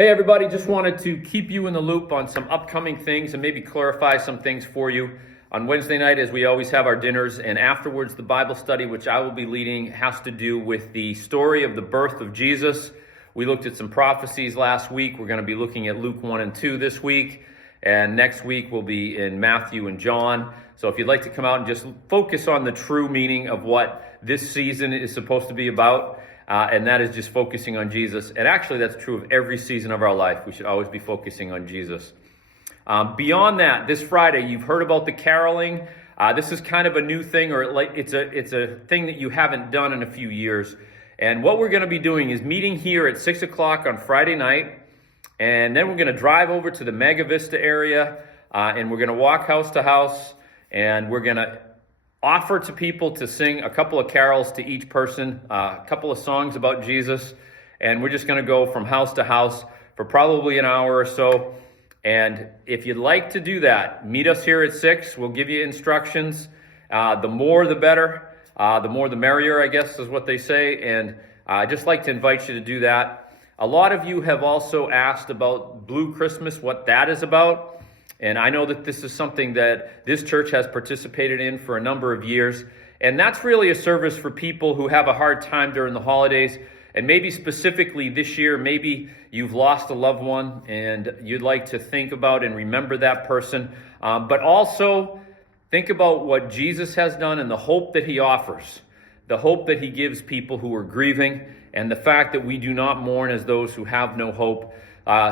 Hey everybody, just wanted to keep you in the loop on some upcoming things and maybe clarify some things for you. On Wednesday night, as we always have our dinners, and afterwards the Bible study, which I will be leading, has to do with the story of the birth of Jesus. We looked at some prophecies last week. We're going to be looking at Luke 1 and 2 this week, and next week we'll be in Matthew and John. So if you'd like to come out and just focus on the true meaning of what this season is supposed to be about, and that is just focusing on Jesus. And actually, that's true of every season of our life. We should always be focusing on Jesus. Beyond that, this Friday, you've heard about the caroling. This is kind of a new thing, or it's a thing that you haven't done in a few years. And what we're going to be doing is meeting here at 6 o'clock on Friday night. And then we're going to drive over to the Mega Vista area, and we're going to walk house to house. And we're going to offer to people to sing a couple of carols to each person, a couple of songs about Jesus, and we're just going to go from house to house for probably an hour or so. And if you'd like to do that, meet us here at 6. We'll give you instructions. The more the better. The more the merrier, I guess is what they say. And I'd just like to invite you to do that. A lot of you have also asked about Blue Christmas, what that is about. And I know that this is something that this church has participated in for a number of years. And that's really a service for people who have a hard time during the holidays. And maybe specifically this year, maybe you've lost a loved one and you'd like to think about and remember that person. But also think about what Jesus has done and the hope that he offers. The hope that he gives people who are grieving, and the fact that we do not mourn as those who have no hope.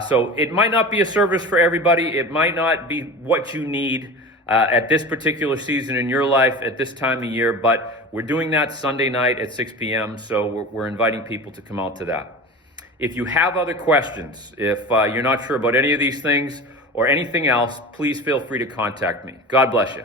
So it might not be a service for everybody. It might not be what you need at this particular season in your life at this time of year, but we're doing that Sunday night at 6 p.m., so we're inviting people to come out to that. If you have other questions, if you're not sure about any of these things or anything else, please feel free to contact me. God bless you.